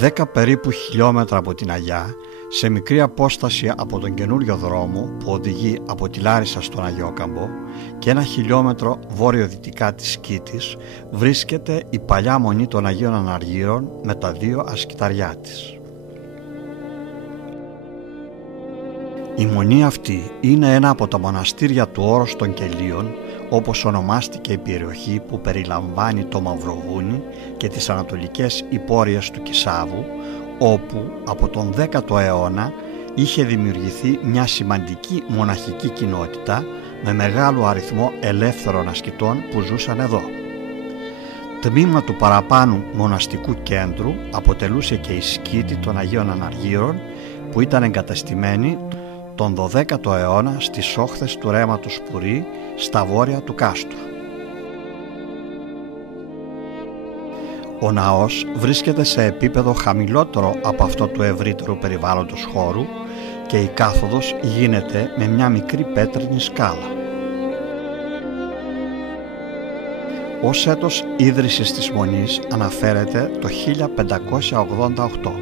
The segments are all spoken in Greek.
10 περίπου χιλιόμετρα από την Αγιά, σε μικρή απόσταση από τον καινούριο δρόμο που οδηγεί από τη Λάρισα στον Αγιόκαμπο και 1 χιλιόμετρο βόρειο-δυτικά της Σκήτης, βρίσκεται η παλιά μονή των Αγίων Αναργύρων με τα 2 ασκηταριά της. Η μονή αυτή είναι ένα από τα μοναστήρια του Όρους των Κελίων, όπως ονομάστηκε η περιοχή που περιλαμβάνει το Μαυροβούνι και τις ανατολικές υπόρειες του Κισάβου, όπου από τον 10ο αιώνα είχε δημιουργηθεί μια σημαντική μοναχική κοινότητα με μεγάλο αριθμό ελεύθερων ασκητών που ζούσαν εδώ. Τμήμα του παραπάνω μοναστικού κέντρου αποτελούσε και η σκήτη των Αγίων Αναργύρων, που ήταν εγκαταστημένη τον 12ο αιώνα στις όχθες του ρέματος Πουρή στα βόρεια του κάστρου. Ο ναός βρίσκεται σε επίπεδο χαμηλότερο από αυτό του ευρύτερου περιβάλλοντος χώρου και η κάθοδος γίνεται με μια μικρή πέτρινη σκάλα. Ως έτος ίδρυσης της μονής αναφέρεται το 1588.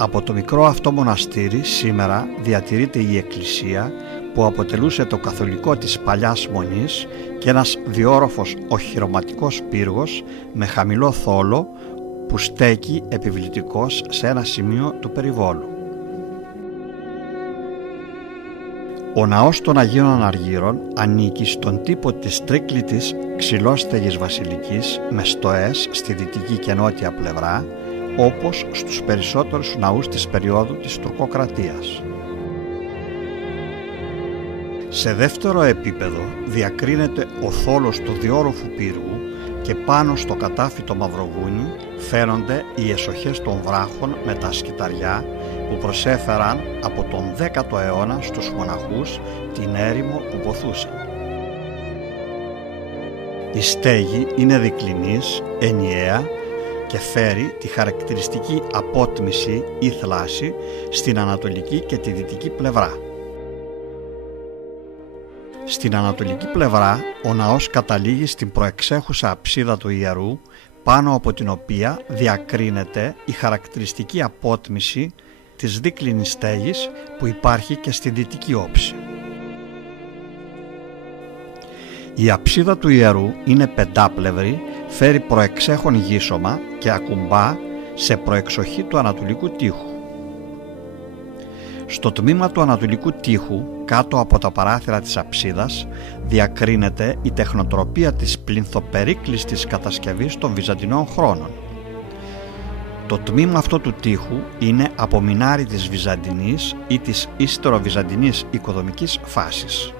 Από το μικρό αυτό μοναστήρι σήμερα διατηρείται η εκκλησία που αποτελούσε το καθολικό της παλιάς μονής και ένας διόροφος οχυρωματικός πύργος με χαμηλό θόλο που στέκει επιβλητικός σε ένα σημείο του περιβόλου. Ο ναός των Αγίων Αναργύρων ανήκει στον τύπο της τρίκλητης ξυλόστεγης βασιλικής με στοές στη δυτική και νότια πλευρά, όπως στους περισσότερους ναούς της περίοδου της τουρκοκρατίας. Σε δεύτερο επίπεδο διακρίνεται ο θόλος του διόροφου πύργου και πάνω στο κατάφυτο Μαυροβούνι φαίνονται οι εσοχές των βράχων με τα σκυταριά που προσέφεραν από τον 10ο αιώνα στους μοναχούς την έρημο που ποθούσαν. Η στέγη είναι δικλινής, ενιαία και φέρει τη χαρακτηριστική απότμηση ή θλάση στην ανατολική και τη δυτική πλευρά. Στην ανατολική πλευρά ο ναός καταλήγει στην προεξέχουσα αψίδα του ιερού, πάνω από την οποία διακρίνεται η χαρακτηριστική απότμηση της δίκλινης στέγης που υπάρχει και στη δυτική όψη. Η αψίδα του ιερού είναι πεντάπλευρη, φέρει προεξέχον γύσωμα και ακουμπά σε προεξοχή του ανατολικού τοίχου. Στο τμήμα του ανατολικού τοίχου, κάτω από τα παράθυρα της αψίδας, διακρίνεται η τεχνοτροπία της πλινθοπερίκλειστης κατασκευής των Βυζαντινών χρόνων. Το τμήμα αυτό του τοίχου είναι από μινάρι της Βυζαντινής ή της ύστερο-βυζαντινής οικοδομικής φάσης.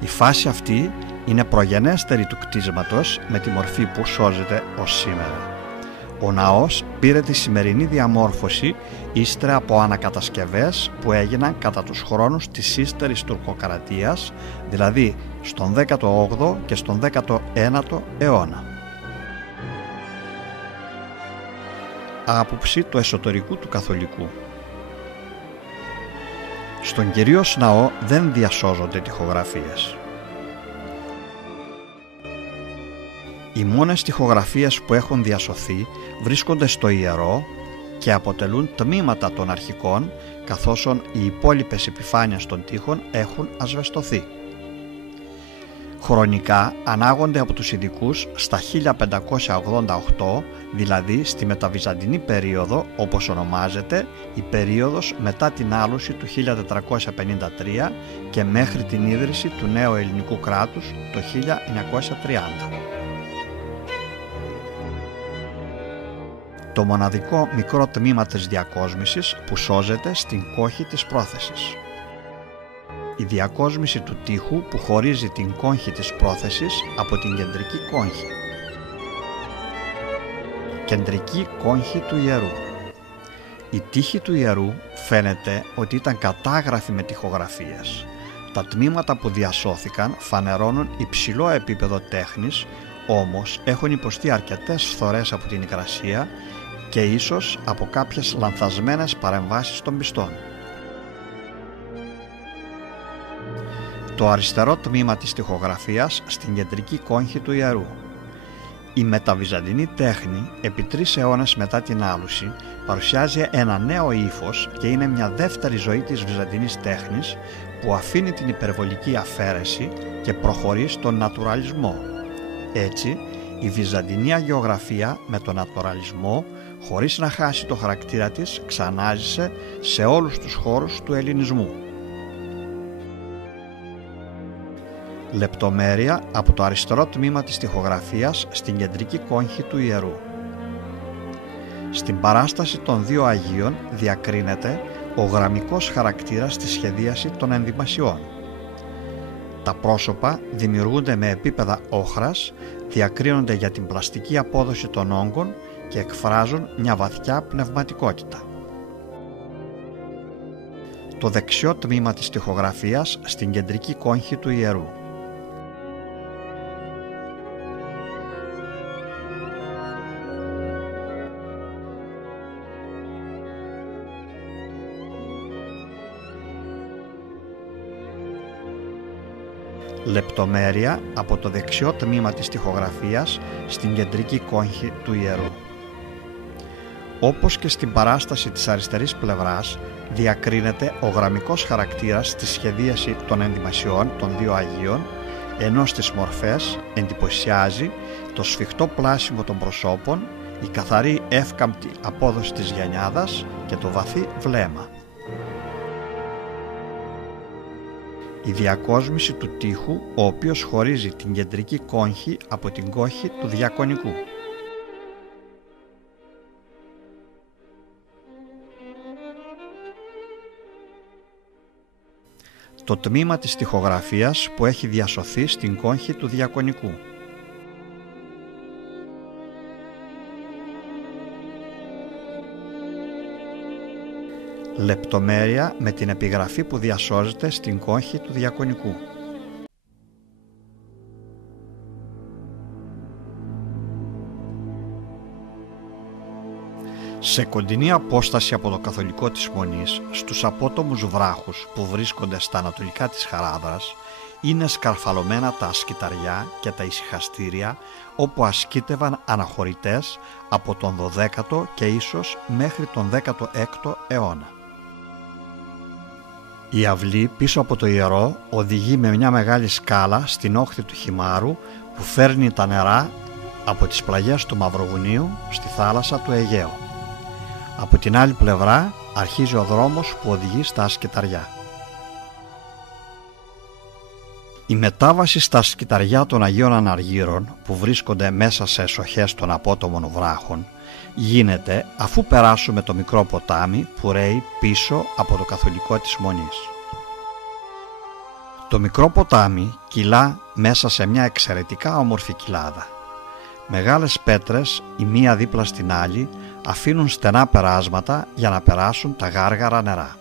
Η φάση αυτή είναι προγενέστερη του κτίσματος με τη μορφή που σώζεται ως σήμερα. Ο ναός πήρε τη σημερινή διαμόρφωση ύστερα από ανακατασκευές που έγιναν κατά τους χρόνους της ύστερης τουρκοκρατίας, δηλαδή στον 18ο και στον 19ο αιώνα. Άποψη του εσωτερικού του καθολικού. Στον κυρίως ναό δεν διασώζονται τοιχογραφίες. Οι μόνες τοιχογραφίες που έχουν διασωθεί βρίσκονται στο ιερό και αποτελούν τμήματα των αρχικών, καθώς οι υπόλοιπες επιφάνειες των τοίχων έχουν ασβεστωθεί. Χρονικά ανάγονται από τους ειδικούς στα 1588, δηλαδή στη μεταβυζαντινή περίοδο, όπως ονομάζεται, η περίοδος μετά την άλωση του 1453 και μέχρι την ίδρυση του νέου ελληνικού κράτους το 1930. Το μοναδικό μικρό τμήμα της διακόσμησης που σώζεται στην κόχη της πρόθεσης. Η διακόσμηση του τοίχου που χωρίζει την κόγχη της πρόθεσης από την κεντρική κόγχη. Κεντρική κόγχη του ιερού. Η τύχη του ιερού φαίνεται ότι ήταν κατάγραφη με τοιχογραφίες. Τα τμήματα που διασώθηκαν φανερώνουν υψηλό επίπεδο τέχνης, όμως έχουν υποστεί αρκετές φθορές από την υγρασία και ίσως από κάποιες λανθασμένες παρεμβάσεις των πιστών. Το αριστερό τμήμα της τοιχογραφίας στην κεντρική κόγχη του ιερού. Η μεταβυζαντινή τέχνη, επί 3 αιώνες μετά την άλουση, παρουσιάζει ένα νέο ύφος και είναι μια δεύτερη ζωή της βυζαντινής τέχνης που αφήνει την υπερβολική αφαίρεση και προχωρεί στον νατουραλισμό. Έτσι, η βυζαντινή αγιογραφία με τον νατουραλισμό, χωρίς να χάσει το χαρακτήρα της, ξανάζησε σε όλους τους χώρους του ελληνισμού. Λεπτομέρεια από το αριστερό τμήμα της τοιχογραφίας στην κεντρική κόγχη του ιερού. Στην παράσταση των δύο Αγίων διακρίνεται ο γραμμικός χαρακτήρας στη σχεδίαση των ενδυμασιών. Τα πρόσωπα δημιουργούνται με επίπεδα όχρας, διακρίνονται για την πλαστική απόδοση των όγκων και εκφράζουν μια βαθιά πνευματικότητα. Το δεξιό τμήμα της τοιχογραφίας στην κεντρική κόγχη του ιερού. Λεπτομέρεια από το δεξιό τμήμα της τοιχογραφίας στην κεντρική κόγχη του ιερού. Όπως και στην παράσταση της αριστερής πλευράς, διακρίνεται ο γραμμικός χαρακτήρας στη σχεδίαση των ενδυμασιών των δύο Αγίων, ενώ στις μορφές εντυπωσιάζει το σφιχτό πλάσιμο των προσώπων, η καθαρή εύκαμπτη απόδοση της γενιάδας και το βαθύ βλέμμα. Η διακόσμηση του τοίχου, ο οποίος χωρίζει την κεντρική κόγχη από την κόγχη του διακονικού. Το τμήμα της τοιχογραφίας που έχει διασωθεί στην κόγχη του διακονικού. Λεπτομέρεια με την επιγραφή που διασώζεται στην κόγχη του διακονικού. Σε κοντινή απόσταση από το καθολικό της Μονής, στους απότομους βράχους που βρίσκονται στα ανατολικά της Χαράδρας, είναι σκαρφαλωμένα τα ασκηταριά και τα ησυχαστήρια όπου ασκήτευαν αναχωρητές από τον 12ο και ίσως μέχρι τον 16ο αιώνα. Η αυλή πίσω από το ιερό οδηγεί με μια μεγάλη σκάλα στην όχθη του Χιμάρου που φέρνει τα νερά από τις πλαγιές του Μαυροβουνίου στη θάλασσα του Αιγαίου. Από την άλλη πλευρά αρχίζει ο δρόμος που οδηγεί στα ασκηταριά. Η μετάβαση στα ασκηταριά των Αγίων Αναργύρων που βρίσκονται μέσα σε εσοχές των απότομων βράχων γίνεται αφού περάσουμε το μικρό ποτάμι που ρέει πίσω από το καθολικό της Μονής. Το μικρό ποτάμι κυλά μέσα σε μια εξαιρετικά όμορφη κοιλάδα. Μεγάλες πέτρες η μία δίπλα στην άλλη αφήνουν στενά περάσματα για να περάσουν τα γάργαρα νερά.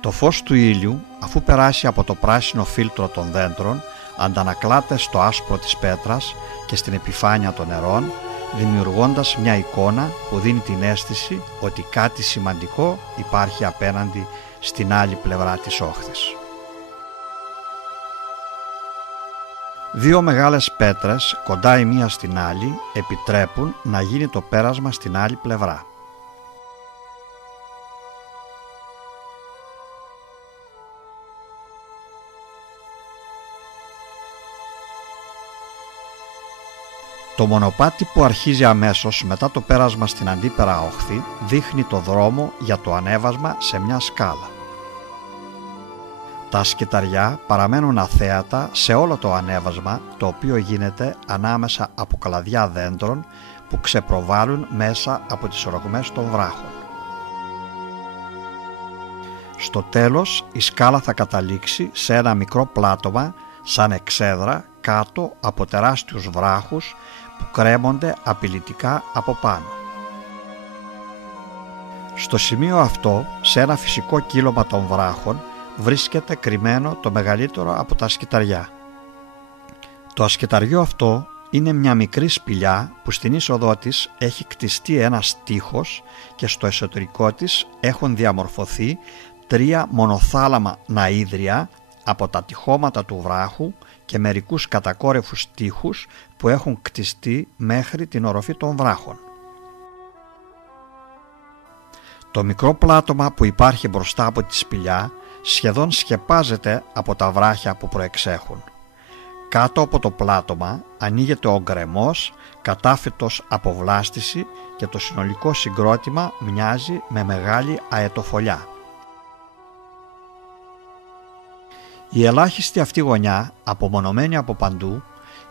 Το φως του ήλιου, αφού περάσει από το πράσινο φίλτρο των δέντρων, αντανακλάται στο άσπρο της πέτρας και στην επιφάνεια των νερών, δημιουργώντας μια εικόνα που δίνει την αίσθηση ότι κάτι σημαντικό υπάρχει απέναντι στην άλλη πλευρά της όχθης. Δύο μεγάλες πέτρες κοντά η μία στην άλλη επιτρέπουν να γίνει το πέρασμα στην άλλη πλευρά. Το μονοπάτι που αρχίζει αμέσως μετά το πέρασμα στην αντίπερα όχθη δείχνει το δρόμο για το ανέβασμα σε μια σκάλα. Τα ασκηταριά παραμένουν αθέατα σε όλο το ανέβασμα, το οποίο γίνεται ανάμεσα από κλαδιά δέντρων που ξεπροβάλλουν μέσα από τις ρογμές των βράχων. Στο τέλος η σκάλα θα καταλήξει σε ένα μικρό πλάτωμα σαν εξέδρα κάτω από τεράστιους βράχους που κρέμονται απειλητικά από πάνω. Στο σημείο αυτό, σε ένα φυσικό κύλωμα των βράχων, βρίσκεται κρυμμένο το μεγαλύτερο από τα ασκηταριά. Το ασκηταριό αυτό είναι μια μικρή σπηλιά που στην είσοδό της έχει κτιστεί ένας τοίχος και στο εσωτερικό της έχουν διαμορφωθεί 3 μονοθάλαμα ναΐδρια από τα τυχώματα του βράχου και μερικούς κατακόρυφους τοίχους που έχουν κτιστεί μέχρι την οροφή των βράχων. Το μικρό πλάτωμα που υπάρχει μπροστά από τη σπηλιά σχεδόν σκεπάζεται από τα βράχια που προεξέχουν. Κάτω από το πλάτωμα ανοίγεται ο γκρεμός, κατάφυτος από βλάστηση, και το συνολικό συγκρότημα μοιάζει με μεγάλη αετοφολιά. Η ελάχιστη αυτή γωνιά, απομονωμένη από παντού,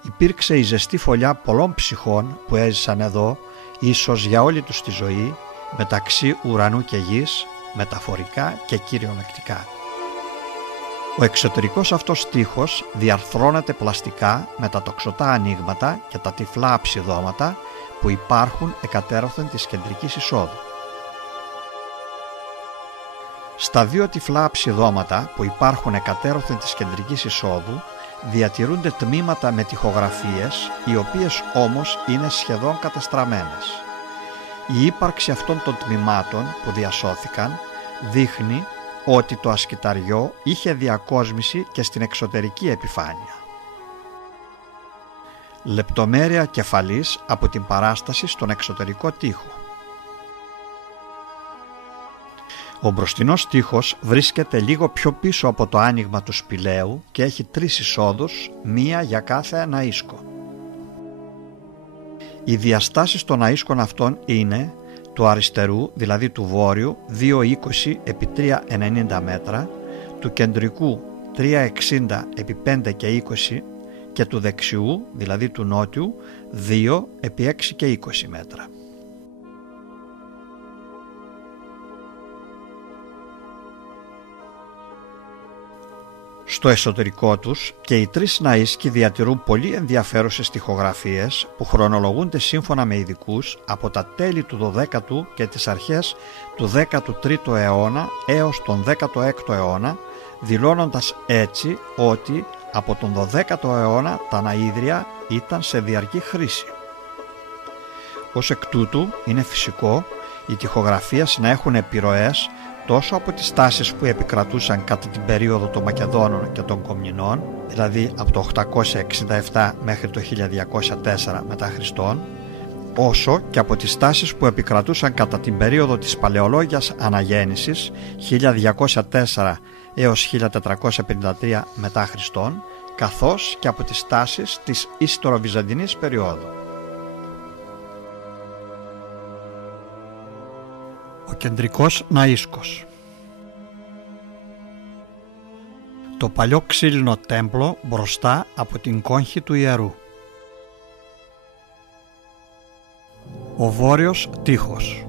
υπήρξε η ζεστή φωλιά πολλών ψυχών που έζησαν εδώ, ίσως για όλη τους τη ζωή, μεταξύ ουρανού και γης, μεταφορικά και κυριολεκτικά. Ο εξωτερικός αυτός τοίχος διαρθρώνεται πλαστικά με τα τοξωτά ανοίγματα και τα τυφλά αψιδώματα που υπάρχουν εκατέρωθεν της κεντρικής εισόδου. Στα δύο τυφλά αψιδώματα που υπάρχουν εκατέρωθεν της κεντρικής εισόδου διατηρούνται τμήματα με τοιχογραφίες, οι οποίες όμως είναι σχεδόν κατεστραμμένες. Η ύπαρξη αυτών των τμήματων που διασώθηκαν δείχνει ότι το ασκηταριό είχε διακόσμηση και στην εξωτερική επιφάνεια. Λεπτομέρεια κεφαλής από την παράσταση στον εξωτερικό τοίχο. Ο μπροστινός τοίχος βρίσκεται λίγο πιο πίσω από το άνοιγμα του σπηλαίου και έχει 3 εισόδους, μία για κάθε ναΐσκο. Οι διαστάσεις των ναΐσκων αυτών είναι του αριστερού, δηλαδή του βόρειου, 2,20 επί 3,90 μέτρα, του κεντρικού 3,60 επί 5 και 20 και του δεξιού, δηλαδή του νότιου, 2 επί 6 και 20 μέτρα. Στο εσωτερικό τους και οι 3 ναΐσκοι διατηρούν πολύ ενδιαφέρουσες τοιχογραφίες που χρονολογούνται σύμφωνα με ειδικούς από τα τέλη του 12ου και τις αρχές του 13ου αιώνα έως τον 16ο αιώνα, δηλώνοντας έτσι ότι από τον 12ο αιώνα τα ναΐδρια ήταν σε διαρκή χρήση. Ως εκ τούτου είναι φυσικό οι τοιχογραφίες να έχουν επιρροές τόσο από τις τάσεις που επικρατούσαν κατά την περίοδο των Μακεδόνων και των Κομνηνών, δηλαδή από το 867 μέχρι το 1204 μετά Χριστόν, όσο και από τις τάσεις που επικρατούσαν κατά την περίοδο της Παλαιολόγιας Αναγέννησης 1204 έως 1453 μετά Χριστόν, καθώς και από τις τάσεις της Ιστοροβυζαντινής περίοδου. Ο κεντρικός ναΐσκος. Το παλιό ξύλινο τέμπλο μπροστά από την κόγχη του ιερού. Ο βόρειος τοίχος.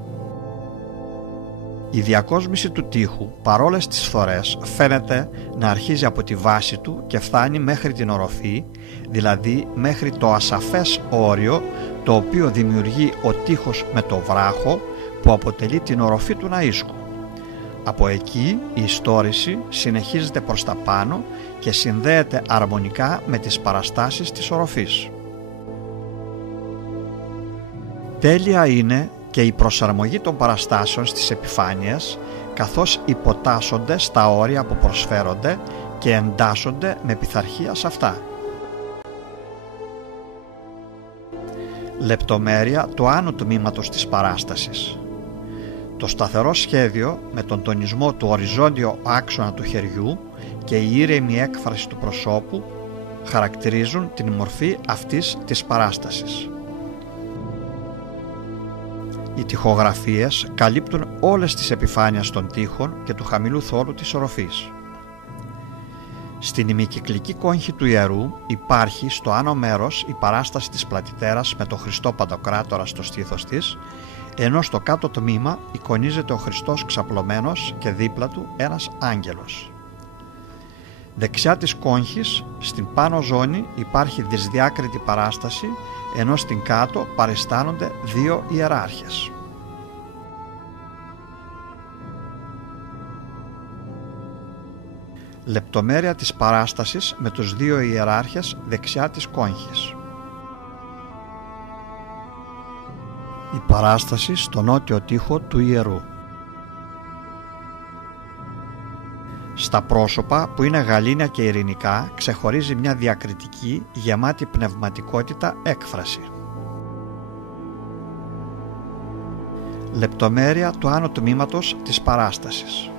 Η διακόσμηση του τοίχου παρόλες τις φορές φαίνεται να αρχίζει από τη βάση του και φτάνει μέχρι την οροφή, δηλαδή μέχρι το ασαφές όριο το οποίο δημιουργεί ο τοίχος με το βράχο που αποτελεί την οροφή του ναΐσκου. Από εκεί η ιστόρηση συνεχίζεται προς τα πάνω και συνδέεται αρμονικά με τις παραστάσεις της οροφής. Τέλεια είναι και η προσαρμογή των παραστάσεων στις επιφάνειες, καθώς υποτάσσονται στα όρια που προσφέρονται και εντάσσονται με πειθαρχία σε αυτά. Λεπτομέρεια του άνω τμήματος της παράστασης. Το σταθερό σχέδιο με τον τονισμό του οριζόντιο άξονα του χεριού και η ήρεμη έκφραση του προσώπου χαρακτηρίζουν την μορφή αυτής της παράστασης. Οι τοιχογραφίες καλύπτουν όλες τις επιφάνειες των τοίχων και του χαμηλού θόλου της οροφής. Στην ημικυκλική κόγχη του ιερού υπάρχει στο άνω μέρος η παράσταση της πλατητέρας με τον Χριστό Παντοκράτορα στο στήθος της, ενώ στο κάτω τμήμα εικονίζεται ο Χριστός ξαπλωμένος και δίπλα του ένας άγγελος. Δεξιά της κόγχης, στην πάνω ζώνη υπάρχει δυσδιάκριτη παράσταση, ενώ στην κάτω παριστάνονται 2 ιεράρχες. Λεπτομέρεια της παράστασης με τους 2 ιεράρχες δεξιά της κόγχης. Η παράσταση στο νότιο τοίχο του ιερού. Στα πρόσωπα που είναι γαλήνια και ειρηνικά ξεχωρίζει μια διακριτική, γεμάτη πνευματικότητα έκφραση. Λεπτομέρεια του άνω τμήματος της παράστασης.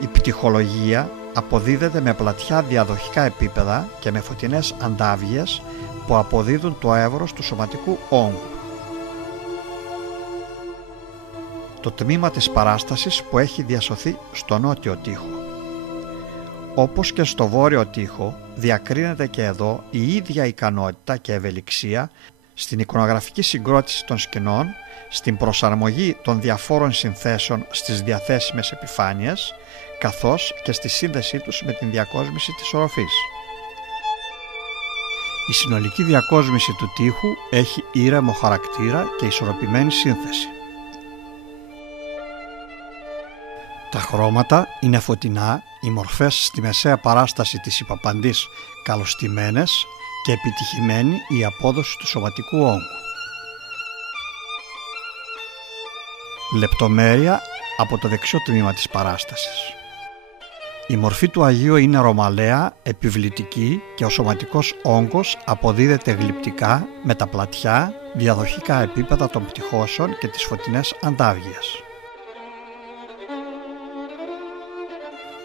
Η πτυχολογία αποδίδεται με πλατιά διαδοχικά επίπεδα και με φωτεινές αντάβιες που αποδίδουν το εύρος του σωματικού όγκου. Το τμήμα της παράστασης που έχει διασωθεί στο νότιο τοίχο. Όπως και στο βόρειο τοίχο, διακρίνεται και εδώ η ίδια ικανότητα και ευελιξία στην εικονογραφική συγκρότηση των σκηνών, στην προσαρμογή των διαφόρων συνθέσεων στις διαθέσιμες επιφάνειες, καθώς και στη σύνδεσή τους με την διακόσμηση της οροφής. Η συνολική διακόσμηση του τοίχου έχει ήρεμο χαρακτήρα και ισορροπημένη σύνθεση. Τα χρώματα είναι φωτεινά, οι μορφές στη μεσαία παράσταση της υπαπαντής καλωστημένες και επιτυχημένη η απόδοση του σωματικού όγκου. Λεπτομέρεια από το δεξιό τμήμα της παράστασης. Η μορφή του Αγίου είναι ρωμαλαία, επιβλητική και ο σωματικός όγκος αποδίδεται γλυπτικά με τα πλατιά, διαδοχικά επίπεδα των πτυχώσεων και τις φωτεινές αντάβιες.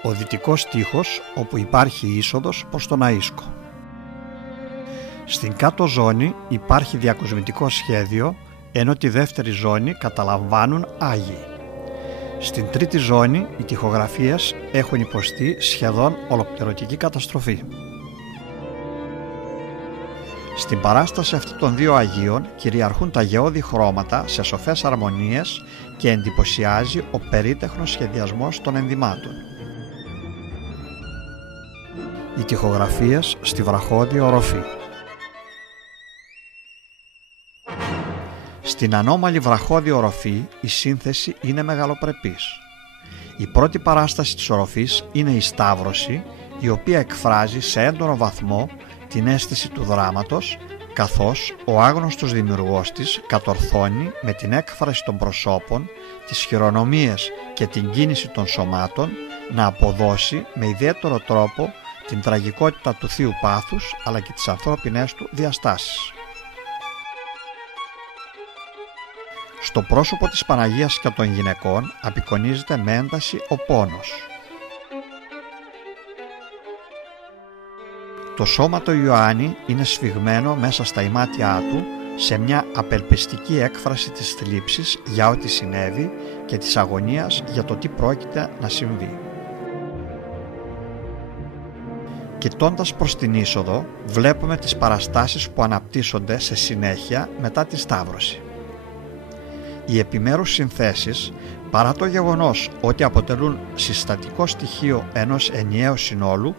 Ο δυτικός τοίχος όπου υπάρχει είσοδος προς τον αΐσκο. Στην κάτω ζώνη υπάρχει διακοσμητικό σχέδιο, ενώ τη δεύτερη ζώνη καταλαμβάνουν Άγιοι. Στην τρίτη ζώνη οι τοιχογραφίες έχουν υποστεί σχεδόν ολοκληρωτική καταστροφή. Στην παράσταση αυτή των δύο Αγίων κυριαρχούν τα γεώδη χρώματα σε σοφές αρμονίες και εντυπωσιάζει ο περίτεχνος σχεδιασμός των ενδυμάτων. Οι τοιχογραφίες στη βραχώδη οροφή. Στην ανώμαλη βραχώδη οροφή η σύνθεση είναι μεγαλοπρεπής. Η πρώτη παράσταση της οροφής είναι η Σταύρωση, η οποία εκφράζει σε έντονο βαθμό την αίσθηση του δράματος, καθώς ο άγνωστος δημιουργός της κατορθώνει με την έκφραση των προσώπων, τις χειρονομίες και την κίνηση των σωμάτων να αποδώσει με ιδιαίτερο τρόπο την τραγικότητα του θείου πάθους αλλά και τις ανθρώπινες του διαστάσεις. Στο πρόσωπο της Παναγίας και των γυναικών απεικονίζεται με ένταση ο πόνος. Το σώμα του Ιωάννη είναι σφιγμένο μέσα στα ημάτια του σε μια απελπιστική έκφραση της θλίψης για ό,τι συνέβη και της αγωνίας για το τι πρόκειται να συμβεί. Κοιτώντας προς την είσοδο, βλέπουμε τις παραστάσεις που αναπτύσσονται σε συνέχεια μετά τη Σταύρωση. Οι επιμέρους συνθέσεις, παρά το γεγονός ότι αποτελούν συστατικό στοιχείο ενός ενιαίου συνόλου,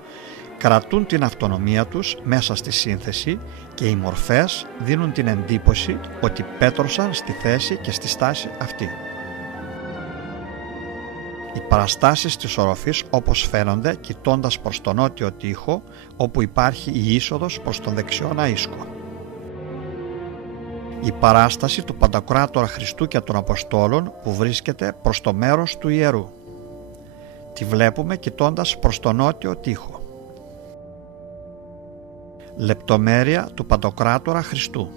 κρατούν την αυτονομία τους μέσα στη σύνθεση και οι μορφές δίνουν την εντύπωση ότι πέτρωσαν στη θέση και στη στάση αυτή. Οι παραστάσεις της οροφής όπως φαίνονται κοιτώντας προς τον νότιο τοίχο, όπου υπάρχει η είσοδος προς τον δεξιόν αΐσκο. Η παράσταση του Παντοκράτορα Χριστού και των Αποστόλων που βρίσκεται προς το μέρος του ιερού. Τη βλέπουμε κοιτώντας προς τον νότιο τοίχο. Λεπτομέρεια του Παντοκράτορα Χριστού.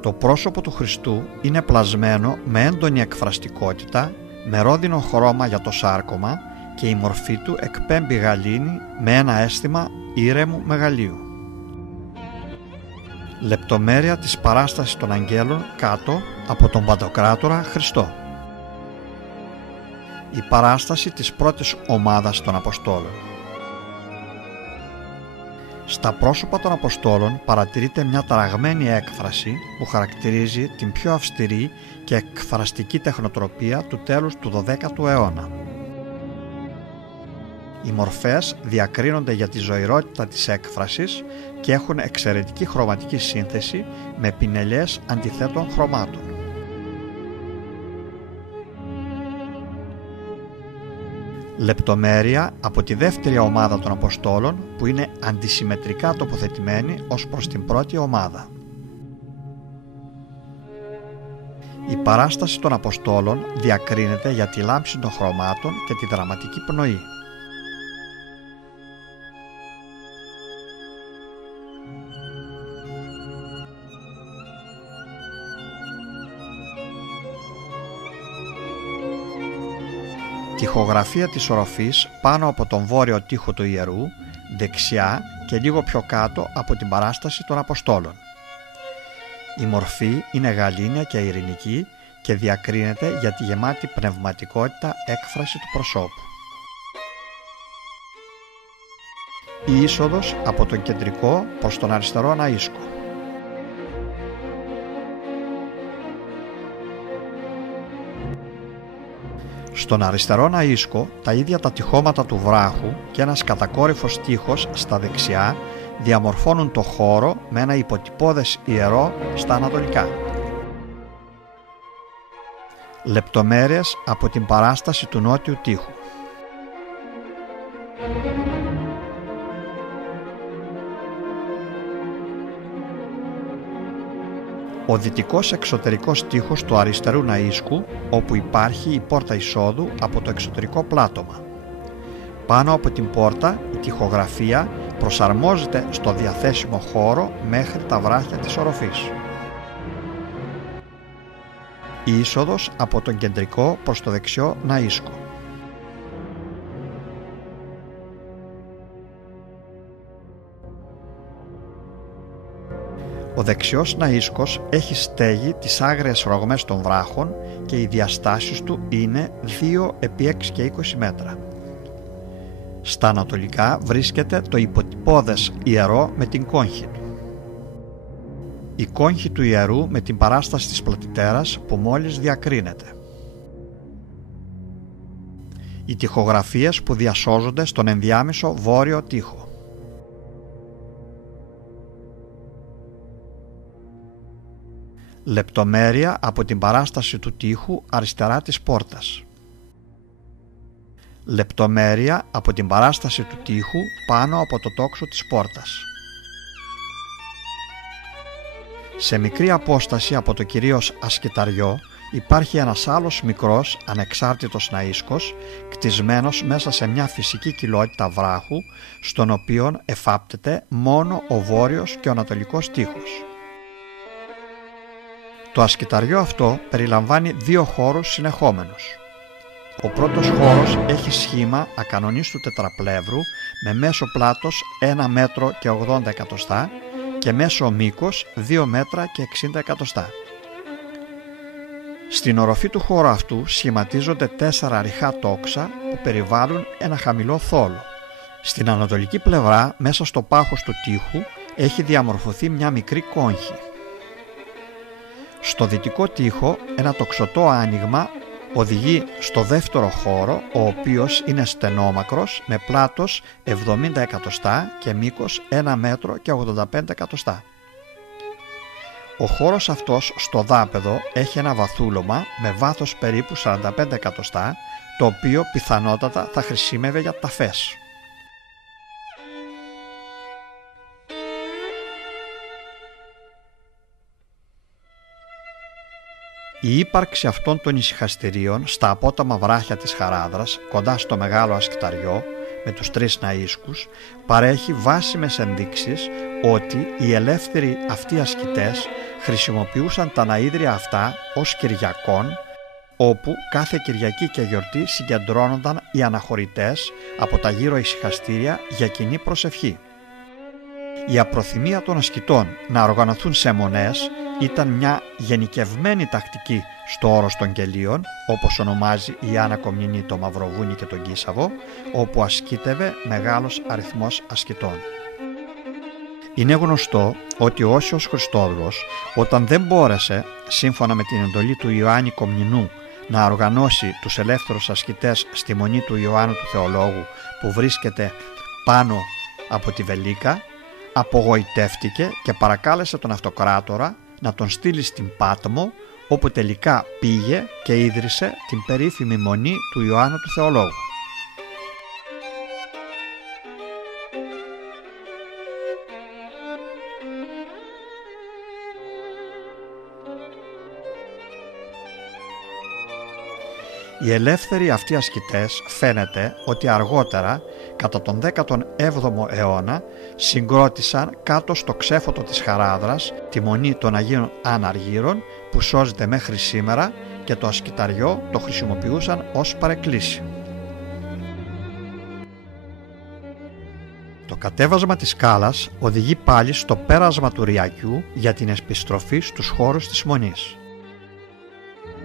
Το πρόσωπο του Χριστού είναι πλασμένο με έντονη εκφραστικότητα, με ρόδινο χρώμα για το σάρκωμα και η μορφή του εκπέμπει γαλήνη με ένα αίσθημα ήρεμου μεγαλείου. Λεπτομέρεια της παράστασης των αγγέλων κάτω από τον Παντοκράτορα Χριστό. Η παράσταση της πρώτης ομάδας των Αποστόλων. Στα πρόσωπα των Αποστόλων παρατηρείται μια ταραγμένη έκφραση που χαρακτηρίζει την πιο αυστηρή και εκφραστική τεχνοτροπία του τέλους του 12ου αιώνα. Οι μορφές διακρίνονται για τη ζωηρότητα της έκφρασης και έχουν εξαιρετική χρωματική σύνθεση με πινελιές αντιθέτων χρωμάτων. Λεπτομέρεια από τη δεύτερη ομάδα των Αποστόλων που είναι αντισυμμετρικά τοποθετημένη ως προς την πρώτη ομάδα. Η παράσταση των Αποστόλων διακρίνεται για τη λάμψη των χρωμάτων και τη δραματική πνοή. Τοιχογραφία της οροφής πάνω από τον βόρειο τοίχο του ιερού, δεξιά και λίγο πιο κάτω από την παράσταση των Αποστόλων. Η μορφή είναι γαλήνια και ειρηνική και διακρίνεται για τη γεμάτη πνευματικότητα έκφραση του προσώπου. Η είσοδος από τον κεντρικό προς τον αριστερό ναΐσκο. Στον αριστερό ναΐσκο τα ίδια τα τοιχώματα του βράχου και ένας κατακόρυφος τοίχος στα δεξιά διαμορφώνουν το χώρο με ένα υποτυπώδες ιερό στα ανατολικά. Λεπτομέρειες από την παράσταση του νότιου τοίχου. Ο δυτικός εξωτερικός τοίχος του αριστερού ναΐσκου, όπου υπάρχει η πόρτα εισόδου από το εξωτερικό πλάτωμα. Πάνω από την πόρτα η τοιχογραφία προσαρμόζεται στο διαθέσιμο χώρο μέχρι τα βράχια της οροφής. Η είσοδος από τον κεντρικό προς το δεξιό ναΐσκο. Ο δεξιός ναΐσκος έχει στέγη τις άγριες ρογμές των βράχων και οι διαστάσεις του είναι 2 επί 6 και 20 μέτρα. Στα ανατολικά βρίσκεται το υποτυπώδες ιερό με την κόγχη του. Η κόγχη του ιερού με την παράσταση της πλατητέρας που μόλις διακρίνεται. Οι τοιχογραφίες που διασώζονται στον ενδιάμεσο βόρειο τοίχο. Λεπτομέρεια από την παράσταση του τοίχου αριστερά της πόρτας. Λεπτομέρεια από την παράσταση του τοίχου πάνω από το τόξο της πόρτας. Σε μικρή απόσταση από το κυρίως ασκηταριό υπάρχει ένας άλλος μικρός ανεξάρτητος ναΐσκος κτισμένος μέσα σε μια φυσική κοιλότητα βράχου, στον οποίο εφάπτεται μόνο ο βόρειος και ο ανατολικός τοίχος. Το ασκηταριό αυτό περιλαμβάνει 2 χώρους συνεχόμενους. Ο πρώτος χώρος έχει σχήμα ακανονίστου τετραπλεύρου με μέσο πλάτος 1 μέτρο και 80 εκατοστά και μέσο μήκος 2 μέτρα και 60 εκατοστά. Στην οροφή του χώρου αυτού σχηματίζονται 4 ρηχά τόξα που περιβάλλουν ένα χαμηλό θόλο. Στην ανατολική πλευρά, μέσα στο πάχος του τοίχου, έχει διαμορφωθεί μια μικρή κόγχη. Στο δυτικό τοίχο ένα τοξωτό άνοιγμα οδηγεί στο δεύτερο χώρο, ο οποίος είναι στενόμακρος με πλάτος 70 εκατοστά και μήκος 1 μέτρο και 85 εκατοστά. Ο χώρος αυτός στο δάπεδο έχει ένα βαθούλωμα με βάθος περίπου 45 εκατοστά, το οποίο πιθανότατα θα χρησιμεύε για ταφές. Η ύπαρξη αυτών των ησυχαστηρίων στα απόταμα βράχια της Χαράδρας, κοντά στο μεγάλο ασκηταριό, με τους 3 ναΐσκους, παρέχει βάσιμες ενδείξεις ότι οι ελεύθεροι αυτοί ασκητές χρησιμοποιούσαν τα ναΐδρια αυτά ως Κυριακών, όπου κάθε Κυριακή και γιορτή συγκεντρώνονταν οι αναχωρητές από τα γύρω ησυχαστήρια για κοινή προσευχή. Η απροθυμία των ασκητών να οργανωθούν σε μονές ήταν μια γενικευμένη τακτική στο όρος των Κελίων, όπως ονομάζει η Άννα Κομνηνή το Μαυροβούνι και τον Κίσαβο, όπου ασκήτευε μεγάλος αριθμός ασκητών. Είναι γνωστό ότι ο Όσιος Χριστόδουλος, όταν δεν μπόρεσε, σύμφωνα με την εντολή του Ιωάννη Κομνηνού, να οργανώσει τους ελεύθερους ασκητές στη μονή του Ιωάννου του Θεολόγου που βρίσκεται πάνω από τη Βελίκα, απογοητεύτηκε και παρακάλεσε τον Αυτοκράτορα να τον στείλει στην Πάτμο, όπου τελικά πήγε και ίδρυσε την περίφημη μονή του Ιωάννου του Θεολόγου. Οι ελεύθεροι αυτοί ασκητές φαίνεται ότι αργότερα, κατά τον 17ο αιώνα, συγκρότησαν κάτω στο ξέφωτο της Χαράδρας τη Μονή των Αγίων Αναργύρων που σώζεται μέχρι σήμερα και το ασκηταριό το χρησιμοποιούσαν ως παρεκκλήσι. Το κατέβασμα της σκάλας οδηγεί πάλι στο πέρασμα του Ρυακιού για την επιστροφή στους χώρους της Μονής.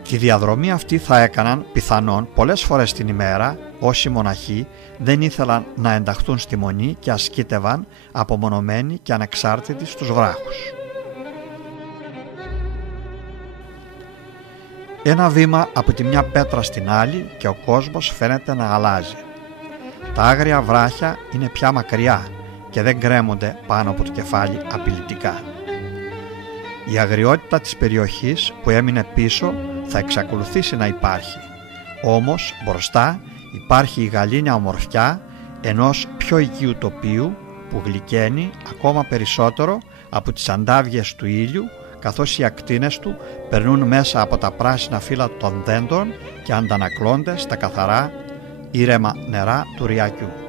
Τη διαδρομή αυτή θα έκαναν πιθανόν πολλές φορές την ημέρα όσοι μοναχοί δεν ήθελαν να ενταχθούν στη Μονή και ασκήτευαν απομονωμένοι και ανεξάρτητοι στους βράχους. Ένα βήμα από τη μια πέτρα στην άλλη και ο κόσμος φαίνεται να αλλάζει. Τα άγρια βράχια είναι πια μακριά και δεν γκρέμονται πάνω από το κεφάλι απειλητικά. Η αγριότητα της περιοχής που έμεινε πίσω θα εξακολουθήσει να υπάρχει, όμως μπροστά υπάρχει η γαλήνια ομορφιά ενός πιο οικείου τοπίου που γλυκαίνει ακόμα περισσότερο από τις αντάβιες του ήλιου, καθώς οι ακτίνες του περνούν μέσα από τα πράσινα φύλλα των δέντρων και αντανακλώνται στα καθαρά ήρεμα νερά του Ρυακιού.